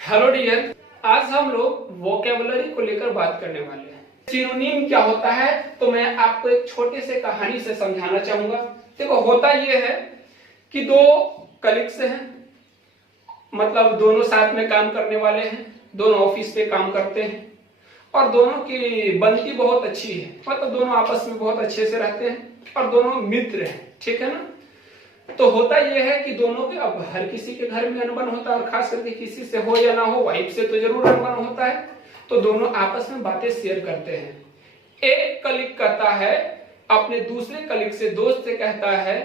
Hello dear, आज हम लोग वोकेबुलरी को लेकर बात करने वाले हैं। सिनोनिम क्या होता है तो मैं आपको एक छोटे से कहानी से समझाना चाहूंगा। देखो, होता यह है कि दो कलीग्स हैं, मतलब दोनों साथ में काम करने वाले हैं, दोनों ऑफिस पे काम करते हैं और दोनों की बनती बहुत अच्छी है, मतलब दोनों आपस में बहुत अच्छे से रहते हैं और दोनों मित्र हैं, ठीक है ना। तो होता यह है कि दोनों के, अब हर किसी के घर में अनबन होता है और खास करके किसी से हो या ना हो, वाइफ से तो जरूर अनबन होता है। तो दोनों आपस में बातें शेयर करते हैं। एक कलीग कहता है अपने दूसरे कलीग से, दोस्त से कहता है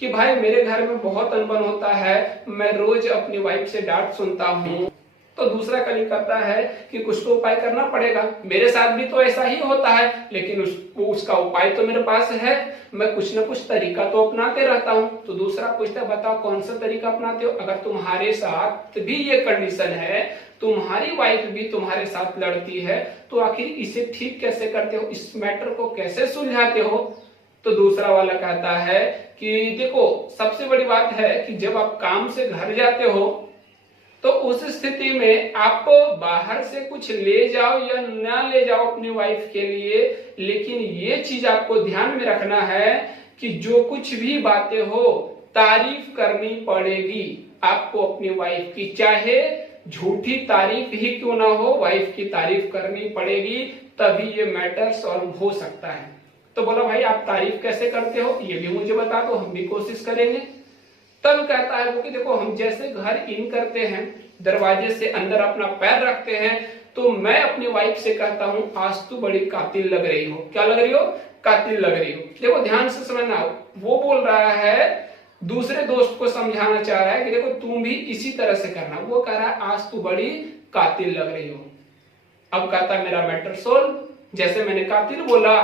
कि भाई मेरे घर में बहुत अनबन होता है, मैं रोज अपनी वाइफ से डांट सुनता हूँ। तो दूसरा कलीग कहता है कि कुछ तो उपाय करना पड़ेगा, मेरे साथ भी तो ऐसा ही होता है, लेकिन उसका उपाय तो मेरे पास है, मैं कुछ ना कुछ तरीका तो अपनाते रहता हूँ। तो दूसरा पूछता, बताओ कौन सा तरीका अपनाते हो? अगर तुम्हारे साथ भी ये कंडीशन है, तुम्हारी वाइफ भी तुम्हारे साथ लड़ती है, तो आखिर इसे ठीक कैसे करते हो, इस मैटर को कैसे सुलझाते हो? तो दूसरा वाला कहता है कि देखो, सबसे बड़ी बात है कि जब आप काम से घर जाते हो तो उस स्थिति में आप बाहर से कुछ ले जाओ या ना ले जाओ अपनी वाइफ के लिए, लेकिन ये चीज आपको ध्यान में रखना है कि जो कुछ भी बातें हो तारीफ करनी पड़ेगी आपको अपनी वाइफ की, चाहे झूठी तारीफ ही क्यों ना हो, वाइफ की तारीफ करनी पड़ेगी, तभी ये मैटर सॉल्व हो सकता है। तो बोला भाई आप तारीफ कैसे करते हो, ये भी मुझे बता दो, हम भी कोशिश करेंगे। तब कहता है वो कि देखो, हम जैसे घर इन करते हैं, दरवाजे से अंदर अपना पैर रखते हैं, तो मैं अपनी वाइफ से कहता हूं आज तू बड़ी कातिल लग रही हो। क्या लग रही हो? कातिल लग रही हो। देखो ध्यान से समझना, वो बोल रहा है, दूसरे दोस्त को समझाना चाह रहा है कि देखो तुम भी इसी तरह से करना। वो कह रहा है आज तू बड़ी कातिल लग रही हो। अब कहता है मेरा मैटर सोल्व, जैसे मैंने कातिल बोला,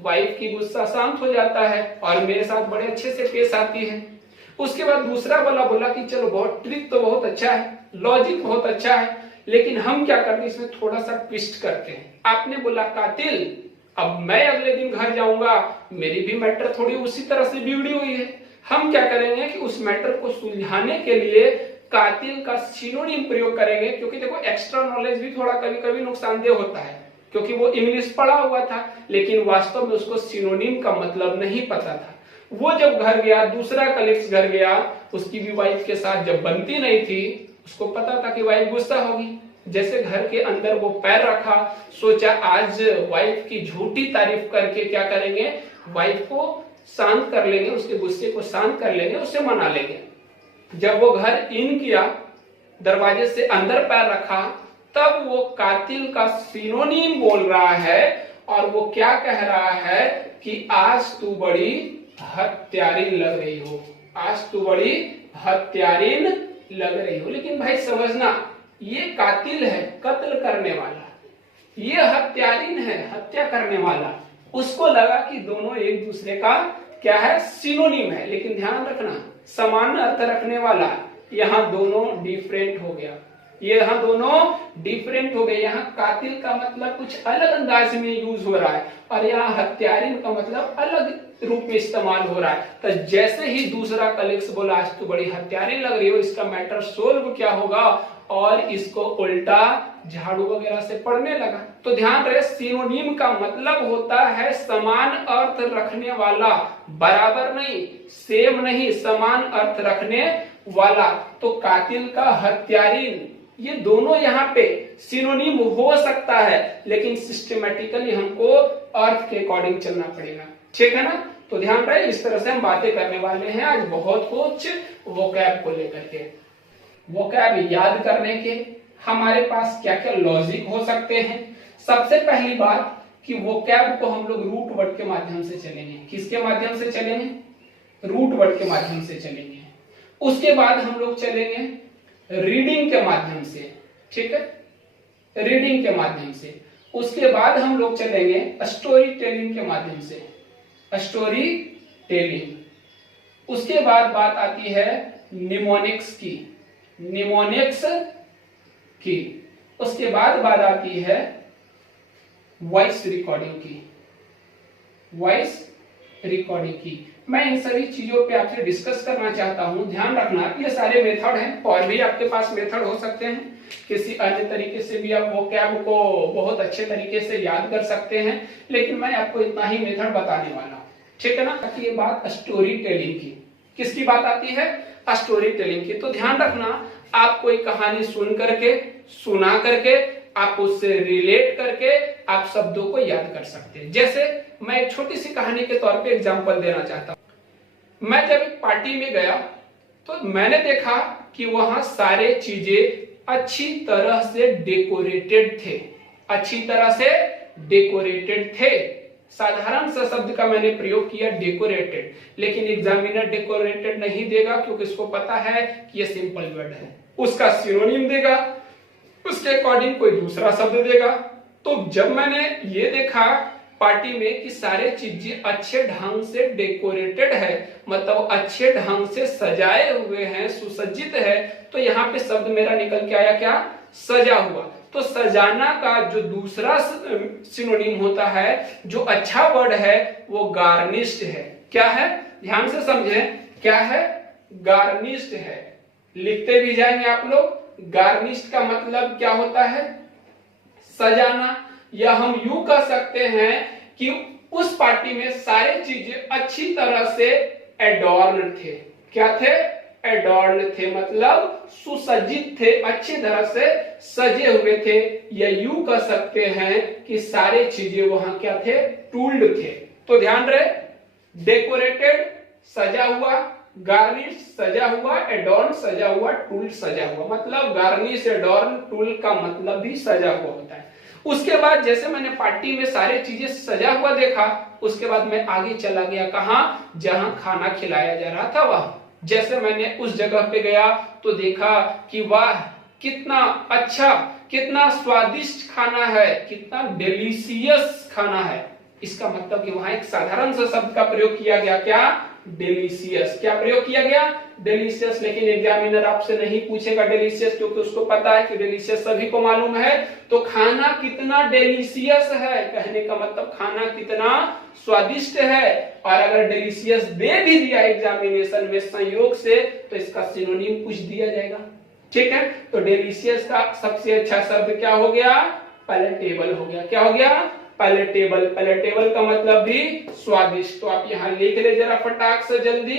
वाइफ की गुस्सा शांत हो जाता है और मेरे साथ बड़े अच्छे से पेश आती है। उसके बाद दूसरा वाला बोला कि चलो बहुत ट्रिक तो बहुत अच्छा है, लॉजिक बहुत अच्छा है, लेकिन हम क्या करते हैं इसमें थोड़ा सा ट्विस्ट करते हैं। आपने बोला कातिल, अब मैं अगले दिन घर जाऊंगा, मेरी भी मैटर थोड़ी उसी तरह से बिगड़ी हुई है। हम क्या करेंगे कि उस मैटर को सुलझाने के लिए कातिल का सिनोनिम प्रयोग करेंगे, क्योंकि देखो एक्स्ट्रा नॉलेज भी थोड़ा कभी कभी नुकसानदेह होता है, क्योंकि वो इंग्लिश पढ़ा हुआ था लेकिन वास्तव में उसको सिनोनिम का मतलब नहीं पता था। वो जब घर गया, दूसरा कलीग्स घर गया, उसकी भी वाइफ के साथ जब बनती नहीं थी, उसको पता था कि वाइफ गुस्सा होगी। जैसे घर के अंदर वो पैर रखा, सोचा आज वाइफ की झूठी तारीफ करके क्या करेंगे, वाइफ को शांत कर लेंगे, उसके गुस्से को शांत कर लेंगे, उसे मना लेंगे। जब वो घर इन किया, दरवाजे से अंदर पैर रखा, तब वो कातिल का सिनोनिम बोल रहा है और वो क्या कह रहा है कि आज तू बड़ी हत्यारीन लग रही हो, आज तू बड़ी हत्यारीन लग रही हो। लेकिन भाई समझना, ये कातिल है, कत्ल करने वाला, ये हत्यारीन है, हत्या करने वाला। उसको लगा कि दोनों एक दूसरे का क्या है, सिनोनिम है, लेकिन ध्यान रखना समान अर्थ रखने वाला, यहाँ दोनों डिफरेंट हो गया, ये यहाँ दोनों डिफरेंट हो गए। यहाँ कातिल का मतलब कुछ अलग अंदाज में यूज हो रहा है और यहाँ हत्यारिन का मतलब अलग रूप में इस्तेमाल हो रहा है। तो जैसे ही दूसरा कलीग्स बोला आज तो बड़ी हत्यारिन लग रही हो, इसका मैटर सोल्व क्या होगा, और इसको उल्टा झाड़ू वगैरह से पढ़ने लगा। तो ध्यान रहे, सिनोनिम का मतलब होता है समान अर्थ रखने वाला, बराबर नहीं, सेम नहीं, समान अर्थ रखने वाला। तो कातिल का हत्यारिन, ये दोनों यहाँ पे सिनोनिम हो सकता है, लेकिन सिस्टमेटिकली हमको अर्थ के अकॉर्डिंग चलना पड़ेगा, ठीक है ना। तो ध्यान रहे, इस तरह से हम बातें करने वाले हैं आज बहुत कुछ वोकैब को लेकर के। वोकैब याद करने के हमारे पास क्या क्या लॉजिक हो सकते हैं। सबसे पहली बात कि वोकैब को हम लोग रूट वर्ड के माध्यम से चलेंगे। किसके माध्यम से चलेंगे? रूट वर्ड के माध्यम से चलेंगे। उसके बाद हम लोग चलेंगे रीडिंग के माध्यम से, ठीक है, रीडिंग के माध्यम से। उसके बाद हम लोग चलेंगे स्टोरी टेलिंग के माध्यम से, स्टोरी टेलिंग। उसके बाद बात आती है निमोनिक्स की, निमोनिक्स की। उसके बाद बात आती है वॉइस रिकॉर्डिंग की, वॉइस रिकॉर्डिंग की। मैं इन सभी चीजों पे आपसे डिस्कस करना चाहता हूं। ध्यान रखना ये सारे मेथड हैं, और भी आपके पास मेथड हो सकते हैं। किसी अन्य तरीके से भी आप वोकैब को बहुत अच्छे तरीके से याद कर सकते हैं, लेकिन मैं आपको इतना ही मेथड बताने वाला हूँ, ठीक है ना। ये बात स्टोरी टेलिंग की, किसकी बात आती है? स्टोरी टेलिंग की। तो ध्यान रखना, आप कोई कहानी सुन करके, सुना करके, आप उससे रिलेट करके आप शब्दों को याद कर सकते हैं। जैसे मैं एक छोटी सी कहानी के तौर पे एग्जांपल देना चाहता हूं। मैं जब एक पार्टी में गया तो मैंने देखा कि वहां सारे चीजें अच्छी तरह से डेकोरेटेड थे, अच्छी तरह से डेकोरेटेड थे। साधारण सा शब्द का मैंने प्रयोग किया डेकोरेटेड, लेकिन एग्जामिनर डेकोरेटेड नहीं देगा, क्योंकि उसको पता है कि ये सिंपल वर्ड है। उसका सिनोनिम देगा, उसके अकॉर्डिंग कोई दूसरा शब्द देगा। तो जब मैंने ये देखा पार्टी में कि सारे चीजें अच्छे ढंग से डेकोरेटेड है, मतलब अच्छे ढंग से सजाए हुए हैं, सुसज्जित है, तो यहाँ पे शब्द मेरा निकल के आया क्या? सजा हुआ। तो सजाना का जो दूसरा सिनोनिम होता है, जो अच्छा वर्ड है, वो गार्निश्ड है। क्या है? ध्यान से समझे, क्या है? गार्निश्ड है। लिखते भी जाएंगे आप लोग। गार्निश्ड का मतलब क्या होता है? सजाना। या हम यूं कह सकते हैं कि उस पार्टी में सारे चीजें अच्छी तरह से एडॉर्न थे। क्या थे? एडॉर्न थे, मतलब सुसज्जित थे, अच्छी तरह से सजे हुए थे। या यूं कह सकते हैं कि सारे चीजें वहां क्या थे? टूल्ड थे। तो ध्यान रहे, डेकोरेटेड सजा हुआ, गार्निश सजा हुआ, एडॉर्न सजा हुआ, टूल सजा हुआ। मतलब गार्निश, एडॉर्न, टूल का मतलब भी सजा हुआ होता है। उसके बाद जैसे मैंने पार्टी में सारे चीजें सजा हुआ देखा, उसके बाद मैं आगे चला गया कहां? जहां खाना खिलाया जा रहा था वहां। जैसे मैंने उस जगह पे गया तो देखा कि वाह कितना अच्छा, कितना स्वादिष्ट खाना है, कितना डिलीशियस खाना है। इसका मतलब कि वहां एक साधारण सा शब्द का प्रयोग किया गया। क्या? डिलीशियस। क्या प्रयोग किया गया? डिलीशियस। लेकिन एग्जामिनर आपसे नहीं पूछेगा डिलीशियस, क्योंकि उसको पता है कि डिलीशियस सभी को मालूम है। तो खाना कितना डिलीशियस है, कहने का मतलब खाना कितना स्वादिष्ट है। और अगर डिलीशियस दे भी दिया एग्जामिनेशन में संयोग से, तो इसका सिनोनिम पूछ दिया जाएगा। ठीक है, तो डिलीशियस का सबसे अच्छा शब्द क्या हो गया? पैलेटेबल हो गया। क्या हो गया? पैलेटेबल। पैलेटेबल का मतलब भी स्वादिष्ट। तो आप यहां लिख ले जरा फटाक से जल्दी,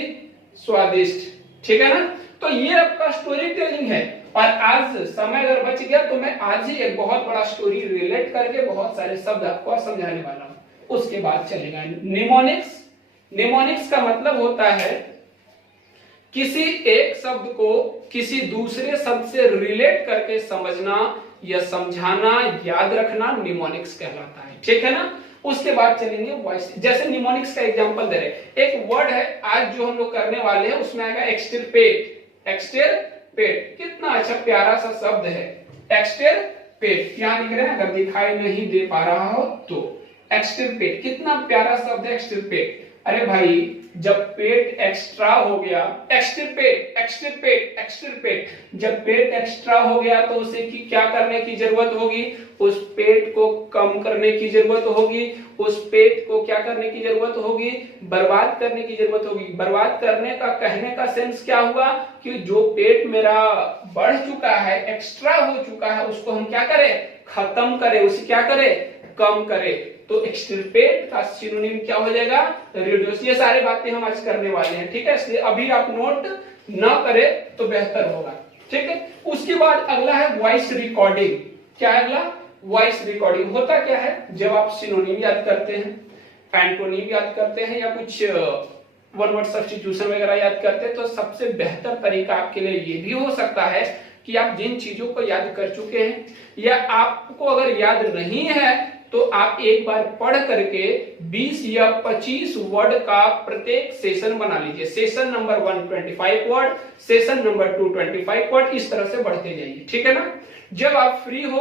स्वादिष्ट। ठीक है ना। तो ये आपका स्टोरी टेलिंग है। और आज समय अगर बच गया तो मैं आज ही एक बहुत बड़ा स्टोरी रिलेट करके बहुत सारे शब्द आपको समझाने वाला हूं। उसके बाद चलेगा निमोनिक्स। निमोनिक्स का मतलब होता है किसी एक शब्द को किसी दूसरे शब्द से रिलेट करके समझना या समझाना, याद रखना, निमोनिक्स कहलाता है। ठीक है ना। उसके बाद चलेंगे वॉइस। जैसे निमोनिक्स का एग्जांपल दे रहे, एक वर्ड है आज जो हम लोग करने वाले हैं, उसमें आएगा एक्सटिरपेट। एक्सटिरपेट कितना अच्छा प्यारा सा शब्द है, एक्सटिरपेट। क्या लिख रहे हैं? अगर दिखाई नहीं दे पा रहा हो तो एक्सटिरपेट कितना प्यारा शब्द है, एक्सटिरपेट। अरे भाई जब पेट एक्स्ट्रा हो गया, एक्सटिरपेट, एक्सटिरपेट, एक्सटिरपेट, जब पेट एक्स्ट्रा हो गया तो उसे क्या करने की जरूरत होगी? उस पेट को कम करने की जरूरत होगी। उस पेट को क्या करने की जरूरत होगी? बर्बाद करने की जरूरत होगी। बर्बाद करने का कहने का सेंस क्या हुआ कि जो पेट मेरा बढ़ चुका है, एक्स्ट्रा हो चुका है, उसको हम क्या करें? खत्म करें, उसे क्या करें? कम करें। तो एक्सटिरपेट का सिनोनिम क्या हो जाएगा? रिड्यूस। ये सारी बातें हम आज करने वाले हैं। ठीक है, इसलिए अभी आप नोट न करें तो बेहतर होगा। ठीक है। उसके बाद अगला है वॉइस रिकॉर्डिंग। क्या है अगला? Voice recording. होता क्या है, जब आप सिनोनिम याद करते हैं, एंटोनिम याद करते हैं, या कुछ वन वर्ड सब्स्टिट्यूशन वगैरह याद करते हैं, तो सबसे बेहतर तरीका आपके लिए ये भी हो सकता है कि आप जिन चीजों को याद कर चुके हैं, या आपको अगर याद नहीं है तो आप एक बार पढ़ करके 20 या 25 वर्ड का प्रत्येक सेशन बना लीजिए। Session number 1 25 word, session number 2 25 word, इस तरह से बढ़ते जाइए। ठीक है ना। जब आप फ्री हो,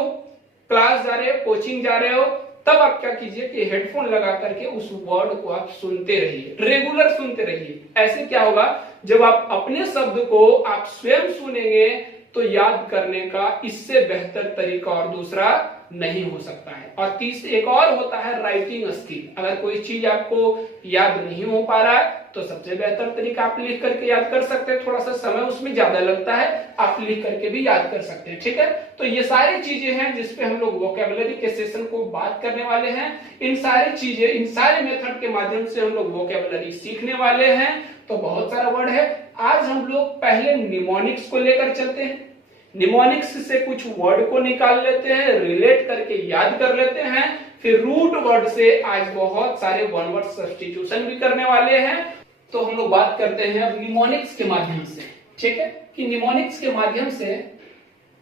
क्लास जा रहे हो, कोचिंग जा रहे हो, तब आप क्या कीजिए कि हेडफोन लगा करके उस वर्ड को आप सुनते रहिए, रेगुलर सुनते रहिए। ऐसे क्या होगा, जब आप अपने शब्द को आप स्वयं सुनेंगे तो याद करने का इससे बेहतर तरीका और दूसरा नहीं हो सकता है। और एक और होता है राइटिंग स्किल। अगर कोई चीज आपको याद नहीं हो पा रहा है तो सबसे बेहतर तरीका आप लिख करके याद कर सकते हैं। थोड़ा सा समय उसमें ज्यादा लगता है, आप लिख करके भी याद कर सकते हैं। ठीक है, तो ये सारी चीजें हैं जिसपे हम लोग वोकेबुलरी के सेशन को बात करने वाले हैं। इन सारी चीजें, इन सारे मेथड के माध्यम से हम लोग वोकेबुलरी सीखने वाले हैं। तो बहुत सारा वर्ड है। आज हम लोग पहले निमोनिक्स को लेकर चलते हैं। निमोनिक्स से कुछ वर्ड को निकाल लेते हैं, रिलेट करके याद कर लेते हैं। फिर रूट वर्ड से आज बहुत सारे वन वर्ड सब्स्टिट्यूशन भी करने वाले हैं। तो हम लोग बात करते हैं अब निमोनिक्स के माध्यम से। ठीक है, कि निमोनिक्स के माध्यम से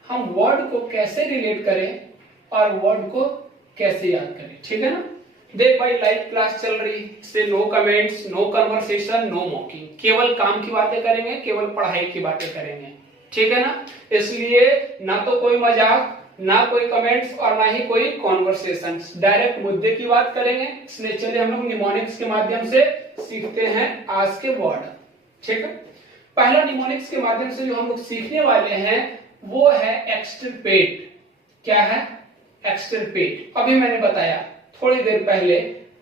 हम वर्ड को कैसे रिलेट करें और वर्ड को कैसे याद करें। ठीक है ना। देख भाई, लाइव क्लास चल रही से no comments, no conversation, no mocking, केवल काम की बातें करेंगे, केवल पढ़ाई की बातें करेंगे। ठीक है ना। इसलिए ना तो कोई मजाक, ना कोई कमेंट्स और ना ही कोई कॉन्वर्सेशन, डायरेक्ट मुद्दे की बात करेंगे। इसलिए चलिए हम लोग निमोनिक्स के माध्यम से सीखते हैं आज के वर्ड। ठीक है, पहला निमोनिक्स के माध्यम से जो हम लोग सीखने वाले हैं वो है एक्सटिरपेट। क्या है? एक्सटिरपेट। अभी मैंने बताया थोड़ी देर पहले,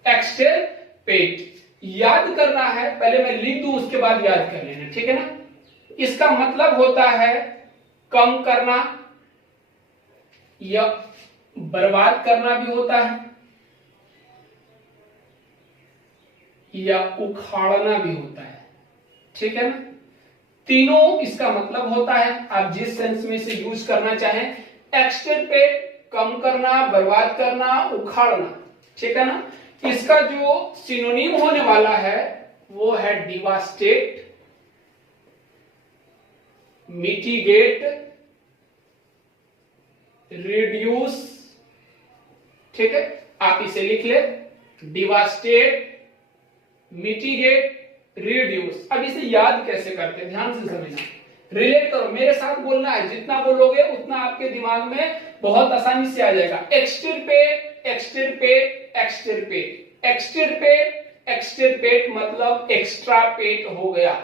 एक्सटिरपेट याद करना है। पहले मैं लिख दूं, उसके बाद याद कर लेना। ठीक है ना। इसका मतलब होता है कम करना या बर्बाद करना भी होता है, या उखाड़ना भी होता है। ठीक है ना। तीनों इसका मतलब होता है, आप जिस सेंस में से यूज करना चाहें। एक्सटिरपेट कम करना, बर्बाद करना, उखाड़ना। ठीक है ना। इसका जो सिनोनिम होने वाला है वो है डिवास्टेट, मिटिगेट, रिड्यूस। ठीक है, आप इसे लिख ले, डिवास्टेट, मिटिगेट, रिड्यूस। अब इसे याद कैसे करते हैं, ध्यान से समझना, रिलेट करो, मेरे साथ बोलना है। जितना बोलोगे उतना आपके दिमाग में बहुत आसानी से आ जाएगा। एक्सटिरपेट, एक्सटिरपेट, एक्सटिरपेट, एक्सटिरपेट, एक्सटिरपेट मतलब एक्स्ट्रा पेट हो गया।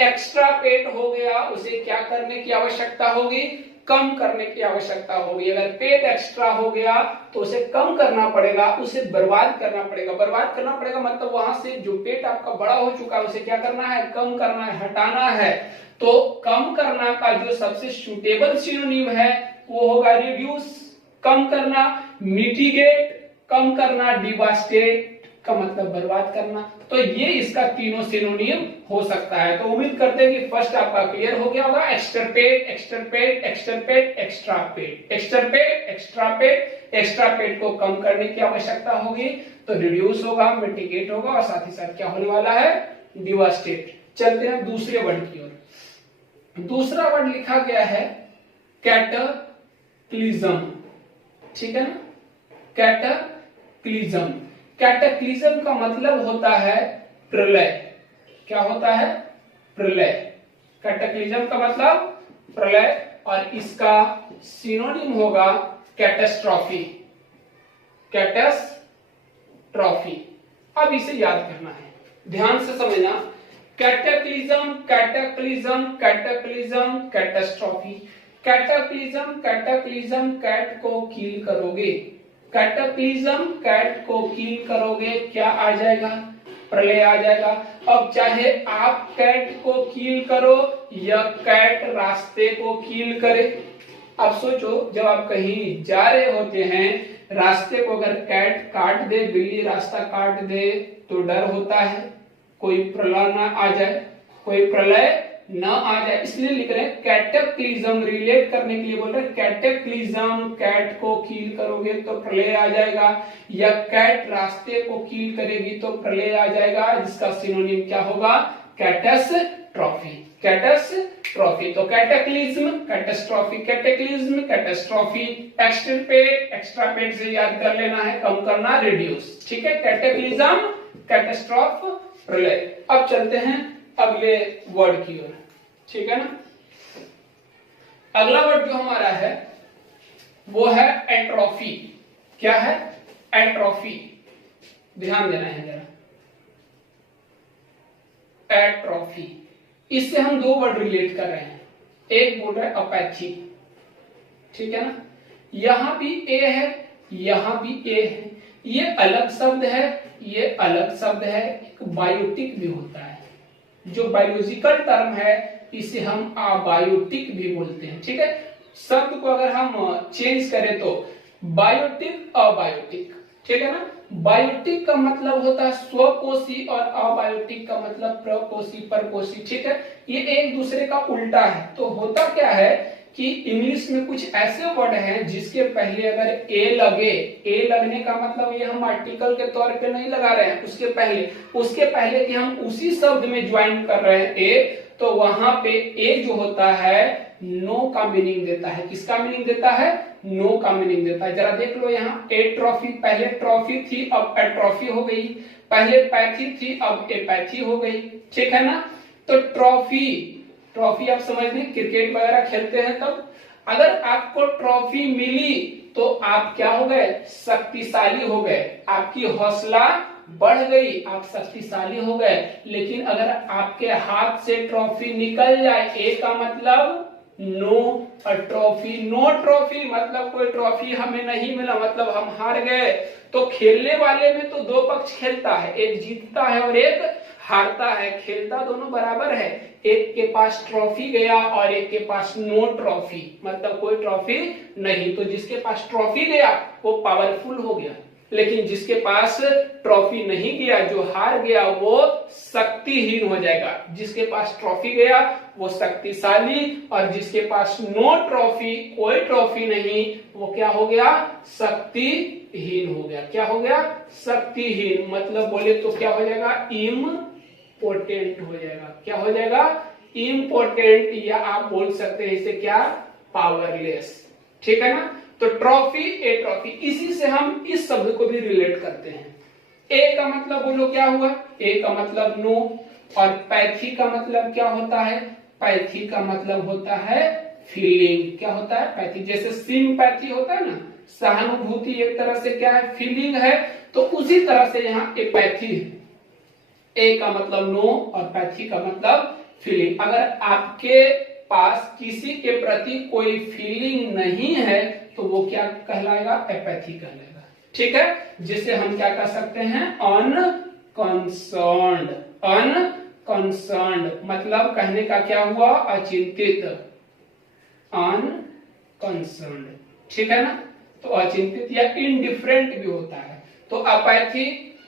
एक्स्ट्रा पेट हो गया, उसे क्या करने की आवश्यकता होगी? कम करने की आवश्यकता होगी। अगर पेट एक्स्ट्रा हो गया तो उसे कम करना पड़ेगा, उसे बर्बाद करना पड़ेगा। बर्बाद करना पड़ेगा मतलब वहां से जो पेट आपका बड़ा हो चुका है उसे क्या करना है? कम करना है, हटाना है। तो कम करना का जो सबसे सुटेबल सिनोनिम है वो होगा रिड्यूस, कम करना, मिटिगेट, कम करना, डिवास्टेट का मतलब बर्बाद करना। तो ये इसका तीनों सिनोनिम हो सकता है। तो उम्मीद करते हैं कि फर्स्ट आपका क्लियर हो गया होगा। एक्सटिरपेट, एक्सटिरपेट, एक्सटिरपेट, एक्स्ट्रापेट, एक्सटिरपेट, एक्स्ट्रापेट। एक्स्ट्रापेट को कम करने की आवश्यकता होगी तो रिड्यूस होगा, मिटिगेट होगा और साथ ही साथ क्या होने वाला है? डिवास्टेट। चलते हैं दूसरे वर्ड की ओर। दूसरा वर्ड लिखा गया है कैटाक्लिज्म। ठीक है ना। कैटाक्लिज्म। कैटाक्लिज्म का मतलब होता है प्रलय। क्या होता है? प्रलय। कैटाक्लिज्म का मतलब प्रलय और इसका सिनोनिम होगा कैटास्ट्रॉफी। कैटास्ट्रॉफी। अब इसे याद करना है, ध्यान से समझना। Cataclysm, cataclysm, cataclysm, catastrophe. Cataclysm, cataclysm, cat को किल करोगे। कैटाक्लिज्म, कैट को किल करोगे, क्या आ जाएगा? प्रलय आ जाएगा। अब चाहे आप कैट को किल करो या कैट रास्ते को किल करे। अब सोचो, जब आप कहीं जा रहे होते हैं, रास्ते को अगर कैट काट दे, बिल्ली रास्ता काट दे तो डर होता है कोई प्रलय ना आ जाए, कोई प्रलय न आ जाए। इसलिए लिख रहे हैं कैटाक्लिज्म, रिलेट करने के लिए बोल रहे हैं कैटाक्लिज्म। कैट को कील करोगे तो प्रलय आ जाएगा, या कैट रास्ते को कील करेगी तो प्रलय आ जाएगा, जिसका सिनोनिम क्या होगा? कैटास्ट्रॉफी। कैटास्ट्रॉफी। तो कैटाक्लिज्म, कैटास्ट्रॉफी, कैटाक्लिज्म, कैटास्ट्रॉफी। एक्सटिरपेट, एक्स्ट्रापेट से याद कर लेना है, कम करना, रिड्यूस। ठीक है। कैटाक्लिज्म, कैटास्ट्रॉफ, प्रलय। अब चलते हैं अगले वर्ड की ओर। ठीक है ना। अगला वर्ड जो हमारा है वो है एट्रोफी। क्या है? एट्रोफी। ध्यान देना है जरा। एट्रोफी, इससे हम दो वर्ड रिलेट कर रहे हैं। एक बोल रहा है अपैथी। ठीक है ना। यहां भी ए है, यहां भी ए है। ये अलग शब्द है, ये अलग शब्द है। एक बायोटिक भी होता है। जो बायोलॉजिकल टर्म है इसे हम अबायोटिक भी बोलते हैं। ठीक है, शब्द को अगर हम चेंज करें तो बायोटिक, अबायोटिक। ठीक है ना, बायोटिक का मतलब होता है स्वकोषी और अबायोटिक का मतलब प्रकोषी, परकोषी। ठीक है, ये एक दूसरे का उल्टा है। तो होता क्या है कि इंग्लिश में कुछ ऐसे वर्ड हैं जिसके पहले अगर ए लगे, ए लगने का मतलब ये हम आर्टिकल के तौर पे नहीं लगा रहे हैं, उसके पहले कि हम उसी शब्द में ज्वाइन कर रहे हैं ए, तो वहां पे ए जो होता है नो का मीनिंग देता है। किसका मीनिंग देता है? नो का मीनिंग देता है। जरा देख लो यहाँ, ए ट्रॉफी, पहले ट्रॉफी थी अब एट्रॉफी हो गई, पहले पैथी थी अब एपैथी हो गई। ठीक है ना, तो ट्रॉफी आप समझ लें, क्रिकेट वगैरह खेलते हैं तब अगर आपको ट्रॉफी मिली तो आप क्या हो गए? शक्तिशाली हो गए, आपकी हौसला बढ़ गई, आप शक्तिशाली हो गए। लेकिन अगर आपके हाथ से ट्रॉफी निकल जाए, ए का मतलब नो, और ट्रॉफी, नो ट्रॉफी मतलब कोई ट्रॉफी हमें नहीं मिला, मतलब हम हार गए। तो खेलने वाले में तो दो पक्ष खेलता है, एक जीतता है और एक हारता है, खेलता दोनों बराबर है। एक के पास ट्रॉफी गया और एक के पास नो ट्रॉफी, मतलब कोई ट्रॉफी नहीं। तो जिसके पास ट्रॉफी गया वो पावरफुल हो गया, लेकिन जिसके पास ट्रॉफी नहीं गया, जो हार गया, वो शक्तिहीन हो जाएगा। जिसके पास ट्रॉफी गया वो शक्तिशाली, और जिसके पास नो ट्रॉफी, कोई ट्रॉफी नहीं, वो क्या हो गया? शक्तिहीन हो गया। क्या हो गया? शक्तिहीन। मतलब बोले तो क्या हो जाएगा? इम्पोर्टेंट हो जाएगा। क्या हो जाएगा? इम्पोर्टेंट, या आप बोल सकते हैं इसे क्या? पावरलेस। ठीक है ना, तो ट्रॉफी, ए ट्रॉफी, इसी से हम इस शब्द को भी रिलेट करते हैं। ए का मतलब बोलो क्या हुआ? ए का मतलब नो, और पैथी का मतलब क्या होता है? पैथी का मतलब होता है फीलिंग। क्या होता है? पैथी। जैसे सिंपैथी होता है ना, सहानुभूति, एक तरह से क्या है? फीलिंग है। तो उसी तरह से यहाँ एपैथी है। ए का मतलब नो और पैथी का मतलब फीलिंग। अगर आपके पास किसी के प्रति कोई फीलिंग नहीं है तो वो क्या कहलाएगा? एपैथी कहलाएगा। ठीक है, जिसे हम क्या कह सकते हैं? अनकंसर्न्ड। अनकंसर्न्ड मतलब कहने का क्या हुआ? अचिंतित, अनकंसर्न्ड। ठीक है ना, तो अचिंतित या इनडिफरेंट भी होता है। तो अपैथी,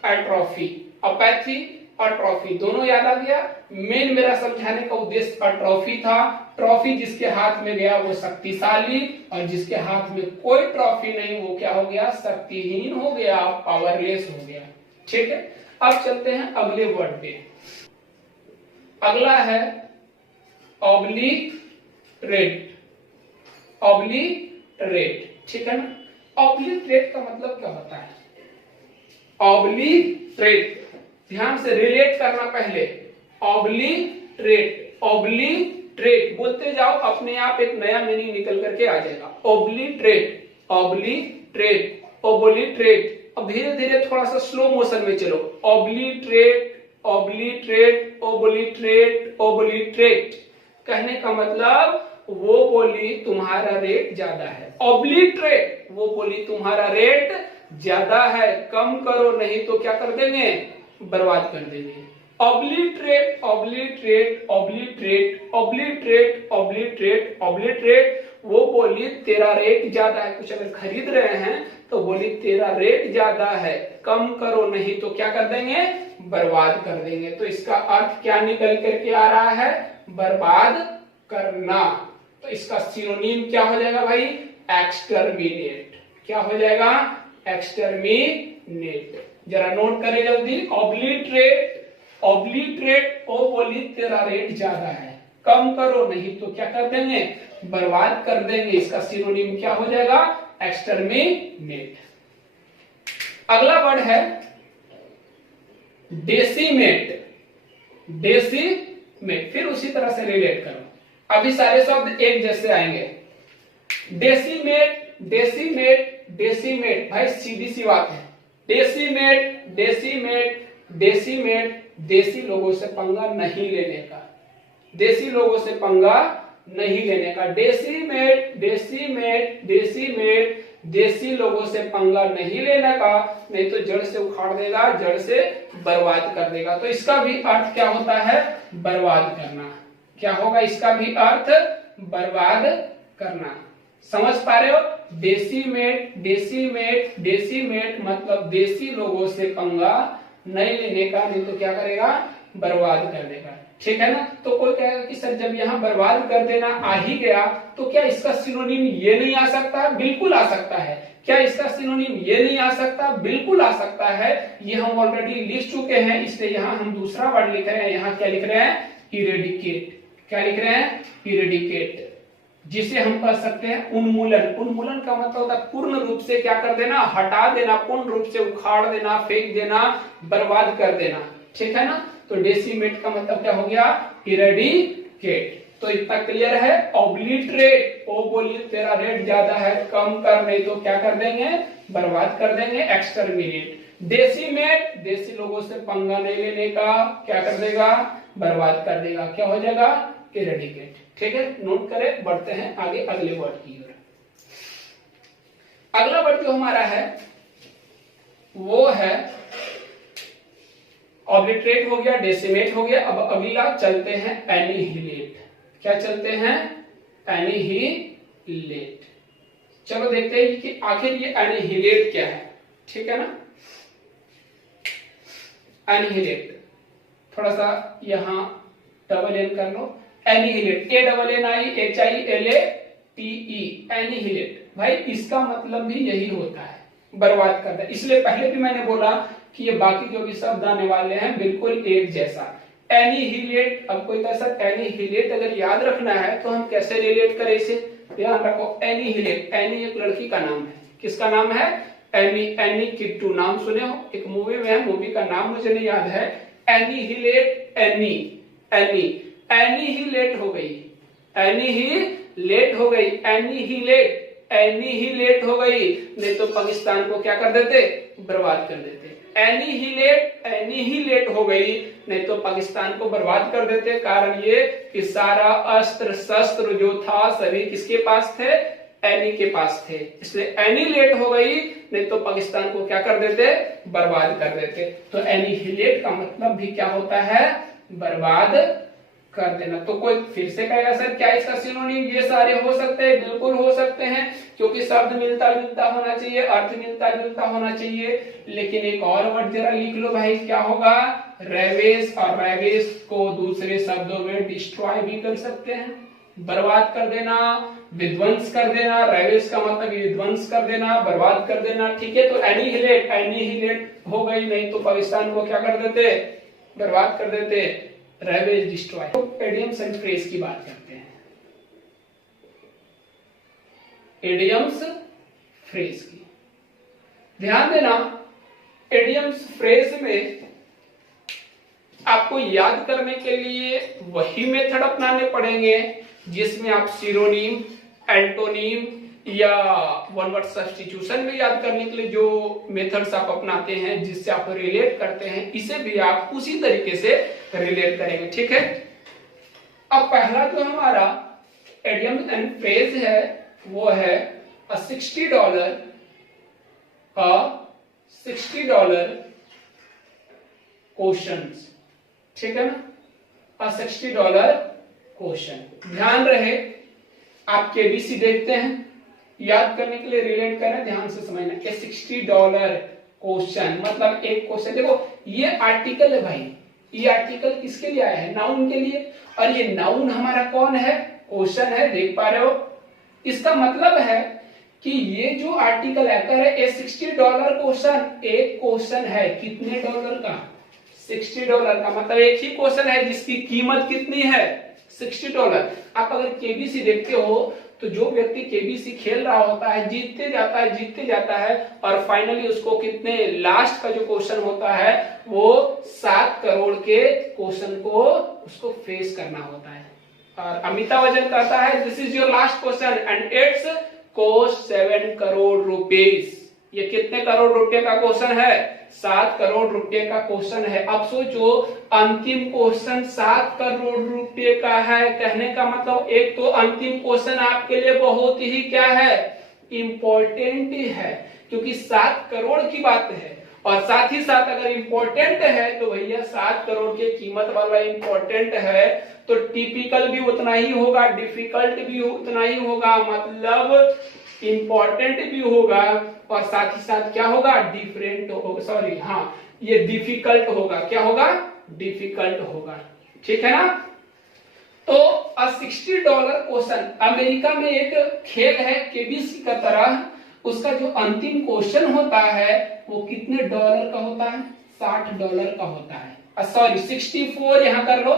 एट्रॉफी, अपैथी और ट्रॉफी दोनों याद आ गया। मेन मेरा समझाने का उद्देश्य ट्रॉफी था। ट्रॉफी जिसके हाथ में गया वो शक्तिशाली, और जिसके हाथ में कोई ट्रॉफी नहीं वो क्या हो गया? शक्तिहीन हो गया, पावरलेस हो गया। ठीक है, अब चलते हैं अगले वर्ड पे। अगला है ऑब्लिटरेट। ऑब्लिटरेट, ठीक है ना। ऑब्लिटरेट का मतलब क्या होता है? ऑब्लिटरेट, ध्यान से रिलेट करना पहले। ऑब्लिटरेट, ऑब्लिटरेट बोलते जाओ, अपने आप एक नया मीनिंग निकल करके आ जाएगा। Obliterate, obliterate, obliterate. अब धीरे धीरे थोड़ा सा स्लो मोशन में चलो। Obliterate, obliterate, obliterate, obliterate. कहने का मतलब वो बोली तुम्हारा रेट ज्यादा है। ऑब्लिटरेट, वो बोली तुम्हारा रेट ज्यादा है, कम करो नहीं तो क्या कर देंगे? बर्बाद कर देंगे। Obliterate, obliterate, obliterate, obliterate, obliterate, obliterate. वो बोली तेरा रेट ज्यादा है, कुछ अगर खरीद रहे हैं तो बोली तेरा रेट ज्यादा है, कम करो नहीं तो क्या कर देंगे? बर्बाद कर देंगे। तो इसका अर्थ क्या निकल करके आ रहा है? बर्बाद करना। तो इसका सिनोनिम क्या हो जाएगा भाई? एक्सटर्मिनेट। क्या हो जाएगा? एक्सटर्मिनेट। जरा नोट करें जल्दी। ऑब्लिटरेट, ऑब्लिटरेट, ओ बोली तेरा रेट ज्यादा है, कम करो नहीं तो क्या कर देंगे? बर्बाद कर देंगे। इसका सिनोनिम क्या हो जाएगा? एक्सटर्मिनेट। अगला वर्ड है डेसिमेट। डेसिमेट, फिर उसी तरह से रिलेट करो। अभी सारे शब्द एक जैसे आएंगे। डेसिमेट, डेसिमेट, डेसिमेट, भाई सीधी सी बात है। डेसिमेट, डेसिमेट, डेसिमेट, देसी लोगों से पंगा नहीं लेने का, देसी लोगों से पंगा नहीं लेने का। डेसिमेट, डेसिमेट, डेसिमेट, देसी लोगों से पंगा नहीं लेने का, नहीं तो जड़ से उखाड़ देगा, जड़ से बर्बाद कर देगा। तो इसका भी अर्थ क्या होता है? बर्बाद करना। क्या होगा इसका भी अर्थ? बर्बाद करना। समझ पा रहे हो? डेसिमेट, डेसिमेट, डेसिमेट मतलब देसी लोगों से पंगा नहीं लेने का, नहीं तो क्या करेगा? बर्बाद कर देगा। ठीक है ना? तो कोई कहेगा कि सर जब यहाँ बर्बाद कर देना आ ही गया तो क्या इसका सिनोनिम ये नहीं आ सकता? बिल्कुल आ सकता है। क्या इसका सिनोनिम ये नहीं आ सकता? बिल्कुल आ सकता है। ये हम ऑलरेडी लिख चुके हैं, इसलिए यहाँ हम दूसरा वर्ड लिख रहे हैं। यहाँ क्या लिख रहे हैं? इरेडिकेट। क्या लिख रहे हैं? इरेडिकेट, जिसे हम कह सकते हैं उन्मूलन। उन्मूलन का मतलब होता है पूर्ण रूप से क्या कर देना? हटा देना, पूर्ण रूप से उखाड़ देना, फेंक देना, बर्बाद कर देना। ठीक है ना? तो डेसिमेट का मतलब क्या हो गया? इरेडिकेट। तो इतना क्लियर है। ऑब्लिटरेट, ओ बोलिए तेरा रेट ज्यादा है, कम कर, नहीं तो क्या कर देंगे? बर्बाद कर देंगे, एक्सटर्मिनेट। डेसिमेट, देसी लोगों से पंगा नहीं लेने का, क्या कर देगा? बर्बाद कर देगा। क्या हो जाएगा? इरेडिकेट। ठीक है, नोट करें। बढ़ते हैं आगे अगले वर्ड की ओर। अगला वर्ड जो हमारा है वो है ऑब्लिटरेट हो गया, डेसिमेट हो गया। अब अगला चलते हैं एनिहिलेट। क्या चलते हैं? एनिहिलेट। चलो देखते हैं कि आखिर ये एनिहिलेट क्या है। ठीक है ना? एनिहिलेट, थोड़ा सा यहां डबल एन कर लो। Annihilate, ANNIHILATE, annihilate. भाई इसका मतलब भी यही होता है, बर्बाद करना। इसलिए पहले भी मैंने बोला कि ये बाकी जो भी शब्द आने वाले हैं बिल्कुल एक जैसा। एनिहिलेट, अब कोई कैसा एनिहिलेट अगर याद रखना है तो हम कैसे रिलेट करें इसे? ध्यान रखो, एनिहिलेट, एनी एक लड़की का नाम है। किसका नाम है? एनी। एनी किट्टू नाम सुने हो? एक मूवी में है, मूवी का नाम मुझे नहीं याद है। एनिहिलेट, एनी, एनी, एनी ही लेट हो गई, एनी ही लेट हो गई, एनी ही लेट, एनी ही लेट हो गई, नहीं तो पाकिस्तान को क्या कर देते? बर्बाद कर देते। एनी ही लेट, एनी ही लेट हो गई, नहीं तो पाकिस्तान को बर्बाद कर देते। कारण ये कि सारा अस्त्र शस्त्र जो था सभी किसके पास थे? एनी के पास थे। इसलिए एनी लेट हो गई, नहीं तो पाकिस्तान को क्या कर देते? बर्बाद कर देते। तो एनिहिलेट का मतलब भी क्या होता है? बर्बाद कर देना। तो कोई फिर से कहेगा सर क्या इसका सिनोनिम ये सारे हो सकते हैं? बिल्कुल हो सकते हैं, क्योंकि शब्द मिलता जुलता होना चाहिए, अर्थ मिलता जुलता होना चाहिए। लेकिन एक और वर्ड जरा लिख लो भाई, क्या होगा? रेवेस। और रेवेस को दूसरे शब्दों में डिस्ट्रॉय भी कर सकते हैं, बर्बाद कर देना, विध्वंस कर देना। रेवेस का मतलब विध्वंस कर देना, बर्बाद कर देना। ठीक है, तो एनिहिलेट, एनिहिलेट हो गई, नहीं तो पाकिस्तान को क्या कर देते? बर्बाद कर देते, रेवेज, डिस्ट्रॉय। तो एडियम्स एंड फ्रेज की बात करते हैं, एडियम्स फ्रेज की। ध्यान देना, एडियम्स फ्रेज में आपको याद करने के लिए वही मेथड अपनाने पड़ेंगे जिसमें आप सिनोनिम, एंटोनिम या वन वर्ड सब्स्टिट्यूशन में याद करने के लिए जो मेथड्स आप अपनाते हैं, जिससे आप रिलेट करते हैं, इसे भी आप उसी तरीके से रिलेट करेंगे। ठीक है, अब पहला जो हमारा एडियम एंड फ्रेज है वो है $60 क्वेश्चंस। ठीक है ना, $60 क्वेश्चन। ध्यान रहे, आप केबीसी देखते हैं, याद करने के लिए रिलेट करें, ध्यान से समझना। $60 क्वेश्चन मतलब एक क्वेश्चन। देखो ये आर्टिकल है भाई, ये आर्टिकल किसके लिए आया है? नाउन के लिए। और ये नाउन हमारा कौन है? क्वेश्चन है, देख पा रहे हो? इसका मतलब है कि ये जो आर्टिकल है कर है $60 क्वेश्चन, एक क्वेश्चन है कितने डॉलर का? $60 का। मतलब एक ही क्वेश्चन है जिसकी कीमत कितनी है? $60। आप अगर केबीसी देखते हो तो जो व्यक्ति केबीसी खेल रहा होता है जीतते जाता है, जीतते जाता है, और फाइनली उसको कितने, लास्ट का जो क्वेश्चन होता है वो 7 करोड़ के क्वेश्चन को उसको फेस करना होता है। और अमिताभ बच्चन कहता है this is your last question and it's cost 7 crore rupees. ये कितने करोड़ रुपए का क्वेश्चन है? 7 करोड़ रुपए का क्वेश्चन है। अब सोचो, अंतिम क्वेश्चन 7 करोड़ रुपए का है। कहने का मतलब एक तो अंतिम क्वेश्चन आपके लिए बहुत ही क्या है? इंपॉर्टेंट है, क्योंकि 7 करोड़ की बात है। और साथ ही साथ अगर इंपॉर्टेंट है तो भैया 7 करोड़ के कीमत वाला इंपॉर्टेंट है तो टिपिकल भी उतना ही होगा, डिफिकल्ट भी उतना ही होगा, मतलब इंपॉर्टेंट भी होगा और साथ ही साथ क्या होगा, डिफरेंट होगा, सॉरी हाँ ये डिफिकल्ट होगा। क्या होगा, डिफिकल्ट होगा। ठीक है ना। तो $60 क्वेश्चन, अमेरिका में एक खेल है केबीसी का तरह, उसका जो अंतिम क्वेश्चन होता है वो कितने डॉलर का होता है, $60 का होता है। सॉरी 64 यहां कर लो,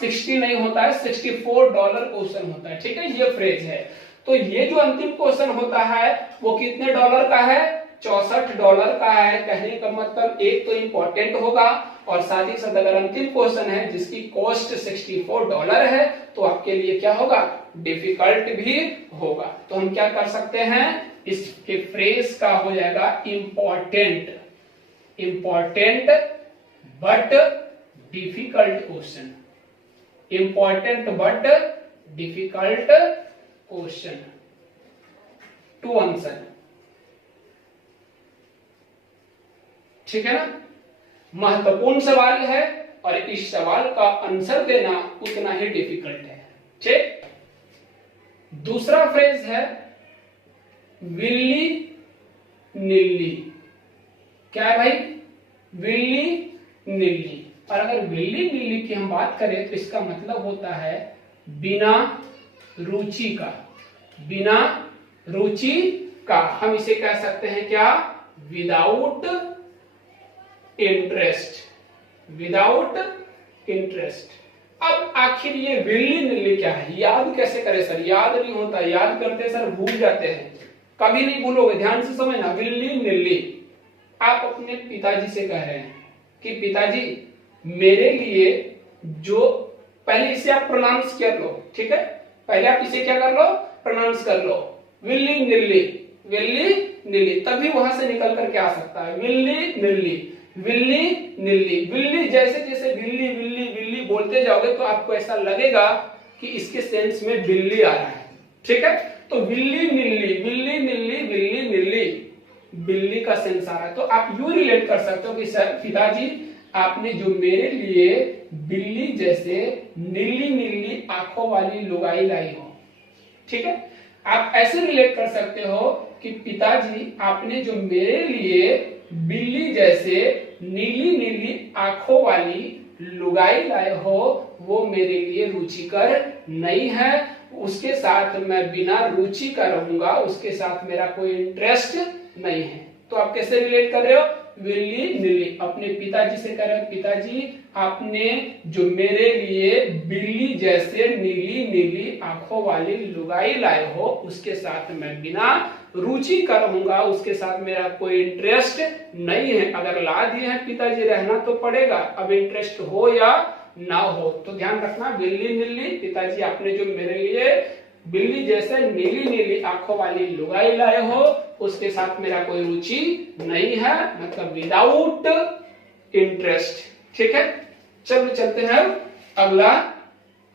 60 नहीं होता है, $64 क्वेश्चन होता है। ठीक है, ये फ्रेज है। तो ये जो अंतिम क्वेश्चन होता है वो कितने डॉलर का है, $64 का है। कहने का मतलब एक तो इंपॉर्टेंट होगा और साथ ही साथ अगर अंतिम क्वेश्चन है जिसकी कॉस्ट $64 है तो आपके लिए क्या होगा, डिफिकल्ट भी होगा। तो हम क्या कर सकते हैं, इसके फ्रेज का हो जाएगा important, important but difficult question, important but difficult question to answer. ठीक है ना, महत्वपूर्ण सवाल है और इस सवाल का आंसर देना उतना ही डिफिकल्ट है। ठीक, दूसरा फ्रेज है विल्ली निल्ली। क्या है भाई, विल्ली निल्ली। और अगर विल्ली निल्ली की हम बात करें तो इसका मतलब होता है बिना रुचि का, बिना रुचि का। हम इसे कह सकते हैं क्या, विदाउट इंटरेस्ट, विदाउट इंटरेस्ट। अब आखिर ये विल्ली निल्ली क्या है, याद कैसे करें सर, याद नहीं होता, याद करते सर भूल जाते हैं, कभी नहीं भूलोगे, ध्यान से समझना। विल्ली निल्ली, आप अपने पिताजी से कह रहे हैं कि पिताजी मेरे लिए जो, पहले इसे आप प्रोनाउंस कर लो। ठीक है, पहले आप इसे क्या कर लो, प्रोनाउंस कर लो, विल्ली निल्ली, विल्ली निल्ली, तभी वहां से निकल करके आ सकता है विल्ली निल्ली, विल्ली निल्ली। विल्ली जैसे जैसे विल्ली विल्ली विल्ली बोलते जाओगे तो आपको ऐसा लगेगा कि इसके सेंस में बिल्ली आ रहा है। ठीक है, तो विल्ली निल्ली, विल्ली निल्ली, विल्ली निल्ली, बिल्ली का सेंस आ रहा है। तो आप यूं रिलेट कर सकते हो कि सर पिताजी आपने जो मेरे लिए बिल्ली जैसे नीली नीली आंखों वाली लुगाई लाई हो। ठीक है, आप ऐसे रिलेट कर सकते हो कि पिताजी आपने जो मेरे लिए बिल्ली जैसे नीली नीली आंखों वाली लुगाई लाए हो वो मेरे लिए रुचिकर नहीं है, उसके साथ मैं बिना रुचि का रहूंगा, उसके साथ मेरा कोई इंटरेस्ट नहीं है। तो आप कैसे रिलेट कर रहे हो, विल्ली निल्ली, अपने पिताजी से कह रहे हो पिताजी आपने जो मेरे लिए बिल्ली जैसे नीली नीली आंखों वाली लुगाई लाए हो उसके साथ मैं बिना रुचि का रहूंगा, उसके साथ मेरा कोई इंटरेस्ट नहीं है। अगर ला दिए हैं पिताजी रहना तो पड़ेगा, अब इंटरेस्ट हो या ना हो। तो ध्यान रखना, बिल्ली निल्ली, पिताजी आपने जो मेरे लिए बिल्ली जैसे नीली नीली आंखों वाली लुगाई लाए हो उसके साथ मेरा कोई रुचि नहीं है, मतलब विदाउट इंटरेस्ट। ठीक है, चलो चलते हैं अगला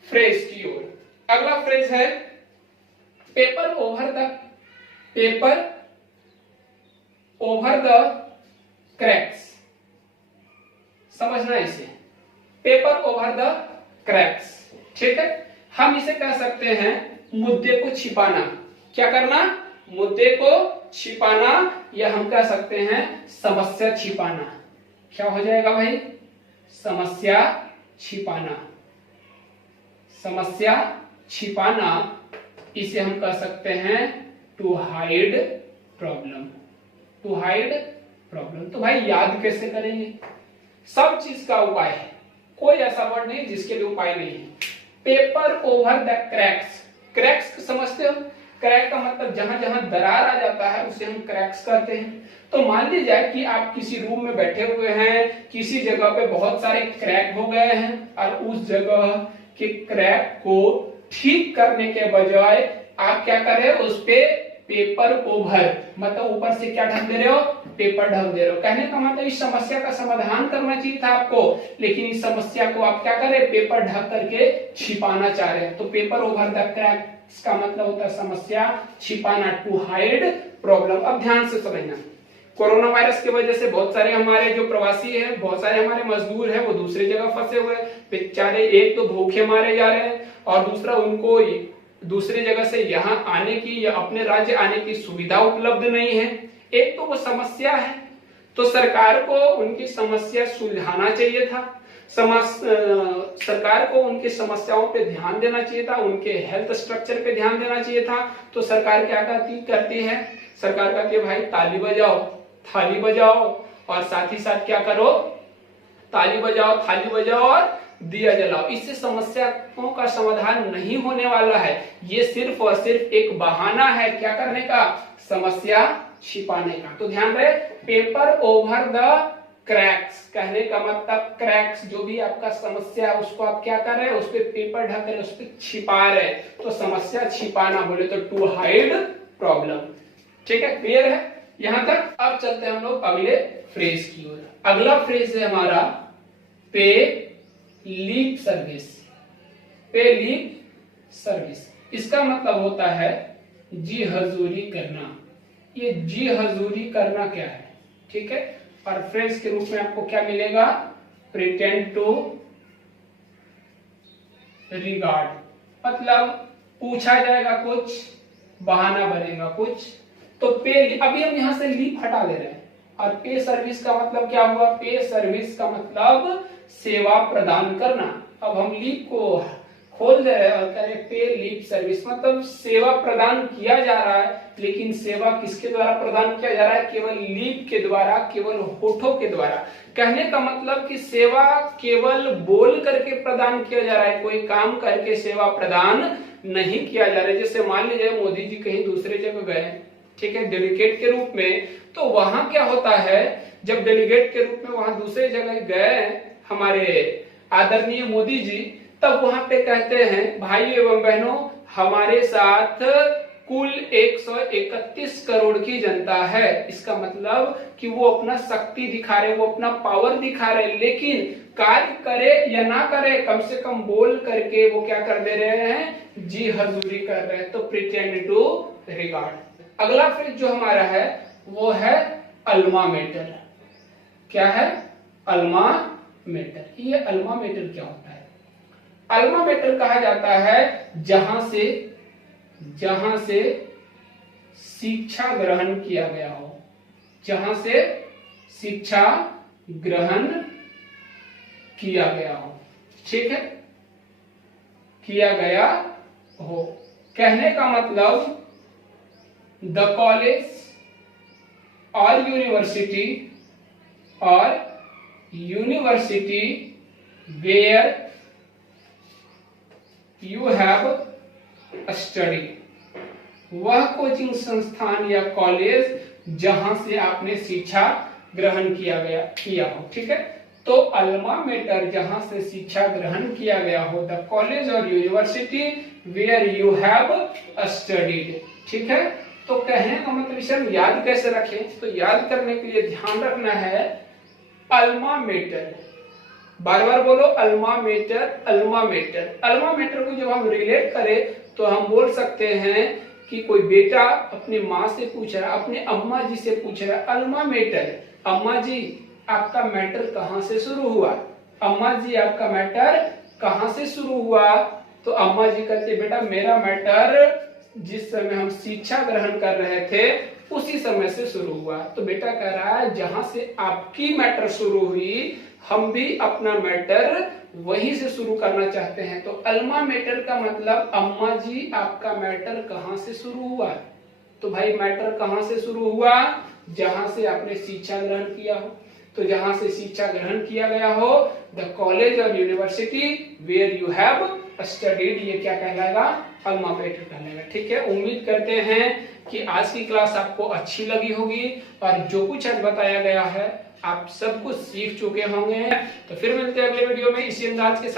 फ्रेज की ओर। अगला फ्रेज है paper over the, paper over the cracks. समझना इसे, पेपर ओवर द क्रैक्स। ठीक है, हम इसे कह सकते हैं मुद्दे को छिपाना। क्या करना, मुद्दे को छिपाना, या हम कह सकते हैं समस्या छिपाना। क्या हो जाएगा भाई, समस्या छिपाना, समस्या छिपाना, इसे हम कह सकते हैं to hide problem, to hide problem. तो भाई याद कैसे करेंगे, सब चीज का उपाय है, कोई ऐसा वर्ड नहीं जिसके लिए उपाय नहीं है। Paper over the cracks, cracks समझते हो, क्रैक का मतलब जहां जहां दरार आ जाता है उसे हम क्रैक्स कहते हैं। तो मान लीजिए कि आप किसी रूम में बैठे हुए हैं, किसी जगह पे बहुत सारे क्रैक हो गए हैं और उस जगह के क्रैक को ठीक करने के बजाय आप क्या कर रहे हो, उस पे पेपर ओवर, मतलब ऊपर से क्या ढक दे रहे हो, पेपर ढक दे रहे हो। कहने का मतलब इस समस्या का समाधान करना चाहिए था आपको, लेकिन इस समस्या को आप क्या कर रहे, पेपर ढक करके छिपाना चाह रहे हैं। तो पेपर ओवर द क्रैक, इसका मतलब होता है समस्या छिपाना, टू हाइड प्रॉब्लम। अब ध्यान से समझना, कोरोना वायरस की वजह से बहुत सारे हमारे जो प्रवासी हैं, बहुत सारे हमारे मजदूर हैं, वो दूसरी जगह फंसे हुए बेचारे। एक तो भूखे मारे जा रहे हैं और दूसरा उनको दूसरी जगह से यहाँ आने की या अपने राज्य आने की सुविधा उपलब्ध नहीं है। एक तो वो समस्या है, तो सरकार को उनकी समस्या सुलझाना चाहिए था। सरकार को उनकी समस्याओं पे ध्यान देना चाहिए था, उनके हेल्थ स्ट्रक्चर पे ध्यान देना चाहिए था। तो सरकार क्या करती है, सरकार कहती है भाई ताली बजाओ, थाली बजाओ, और साथ ही साथ क्या करो, ताली बजाओ, थाली बजाओ और दिया जलाओ। इससे समस्याओं का समाधान नहीं होने वाला है। ये सिर्फ और सिर्फ एक बहाना है क्या करने का, समस्या छिपाने का। तो ध्यान रहे, पेपर ओवर द क्रैक्स कहने का मतलब क्रैक्स, जो भी आपका समस्या है उसको आप क्या कर रहे हैं, उस पर पेपर ढक रहे, उस पर छिपा रहे। तो समस्या छिपाना बोले तो टू हाइड प्रॉब्लम। ठीक है, क्लियर है यहां तक। अब चलते हैं हम लोग अगले फ्रेज की ओर। अगला फ्रेज है हमारा पे लीव सर्विस। पे लीव सर्विस, इसका मतलब होता है जी हजूरी करना। ये जी हजूरी करना क्या है, ठीक है। और फ्रेज के रूप में आपको क्या मिलेगा, प्रिटेंड टू रिगार्ड, मतलब पूछा जाएगा कुछ, बहाना बनेगा कुछ। तो पे, अभी हम यहां से लीव हटा दे रहे हैं। और पे सर्विस का मतलब क्या हुआ, पे सर्विस का मतलब सेवा प्रदान करना। अब हम लीव को खोल दे रहे हैं और करें पे लीव सर्विस, मतलब सेवा प्रदान किया जा रहा है। लेकिन सेवा किसके द्वारा प्रदान किया जा रहा है, केवल लीव के द्वारा, केवल होठों के द्वारा। कहने का मतलब कि सेवा केवल बोल करके प्रदान किया जा रहा है, कोई काम करके सेवा प्रदान नहीं किया जा रहा है। जैसे मान लीजिए मोदी जी कहीं दूसरे जगह गए, ठीक है, डेलीगेट के रूप में, तो वहां क्या होता है, जब डेलीगेट के रूप में वहां दूसरे जगह गए हमारे आदरणीय मोदी जी, तब वहां पे कहते हैं भाई एवं बहनों, हमारे साथ कुल 131 करोड़ की जनता है। इसका मतलब कि वो अपना शक्ति दिखा रहे, वो अपना पावर दिखा रहे, लेकिन कार्य करे या ना करे, कम से कम बोल करके वो क्या कर दे रहे हैं, जी हजूरी कर रहे हैं। तो प्रिटेंड टू रिगार्ड। अगला फ्रेज जो हमारा है वो है अल्मा मैटर। क्या है, अल्मा मैटर। ये अल्मा मैटर क्या होता है, अल्मा मैटर कहा जाता है जहां से शिक्षा ग्रहण किया गया हो, जहां से शिक्षा ग्रहण किया गया हो, ठीक है, किया गया हो। कहने का मतलब द कॉलेज और university where you have study, वह कोचिंग संस्थान या कॉलेज जहां से आपने शिक्षा ग्रहण किया हो, ठीक है। तो अल्मा मैटर जहां से शिक्षा ग्रहण किया गया हो, द कॉलेज और university where you have studied, ठीक है। तो कहने का मतलब इसे हम याद कैसे रखें, तो याद करने के लिए ध्यान रखना है अल्मा मैटर, बार बार बोलो alma mater, alma mater. Alma mater को जब हम रिलेट करें तो हम बोल सकते हैं कि कोई बेटा अपनी माँ से पूछ रहा है, अपने अम्मा जी से पूछ रहा है अल्मा मैटर, अम्मा जी आपका मैटर कहाँ से शुरू हुआ, अम्मा जी आपका मैटर कहाँ से शुरू हुआ। तो अम्मा जी कहते बेटा मेरा मैटर जिस समय हम शिक्षा ग्रहण कर रहे थे उसी समय से शुरू हुआ। तो बेटा कह रहा है जहां से आपकी मैटर शुरू हुई हम भी अपना मैटर वहीं से शुरू करना चाहते हैं। तो अल्मा मैटर का मतलब अम्मा जी आपका मैटर कहाँ से शुरू हुआ। तो भाई मैटर कहाँ से शुरू हुआ, जहां से आपने शिक्षा ग्रहण किया हो। तो जहां से शिक्षा ग्रहण किया गया हो, द कॉलेज और university where you have studied, ये क्या कहलाएगा, अल्मा मैटर कहलाएगा। ठीक है, उम्मीद करते हैं कि आज की क्लास आपको अच्छी लगी होगी और जो कुछ आज बताया गया है आप सब कुछ सीख चुके होंगे। तो फिर मिलते हैं अगले वीडियो में इसी अंदाज के साथ।